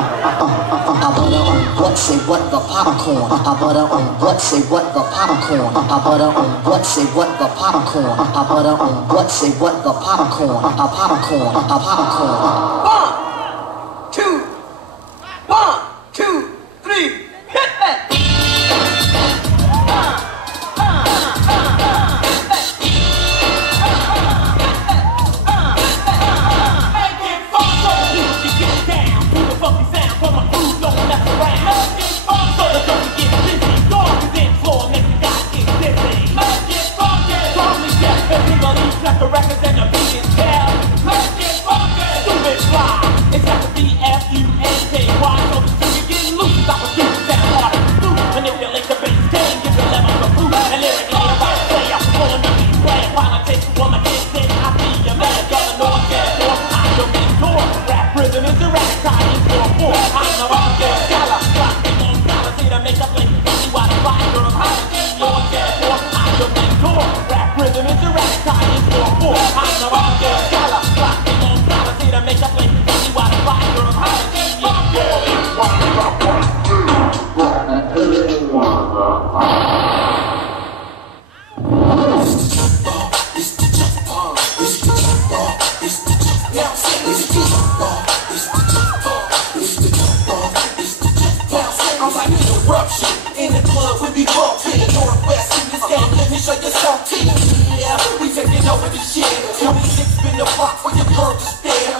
butter on what? Say what? The popcorn. I butter on what? Say what? The popcorn. I butter on what? Say what? The popcorn. I butter on what? Say what? The popcorn. A popcorn. A popcorn. 1, 2, 3, hit that! In the club, we be bumping Northwest in this game, let me show you something. Yeah, we taking over the shit. 26 spin the block for your girl to stare.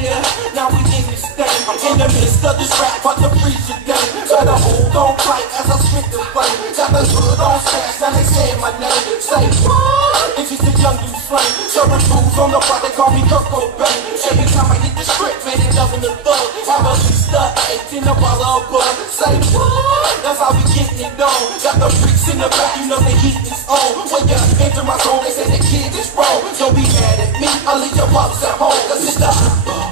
Yeah, now we in this thing. In the midst of this rap, about to freeze your game. Try to hold on tight as I spit the flame. Got the hood on fast, now they saying my name. Say what? It's just a young new slang. Serving fools on the block, they call me Kurt Cobain. Every time I hit the strip, man, they loving the thug. Have a Easter egg in a bottle of bug. Say what? That's how we getting it on. Got the freaks in the back, you know the heat is on. When you enter my zone, they say the kid is wrong. Don't be mad at me, I'll leave your pops at home. Cause it's the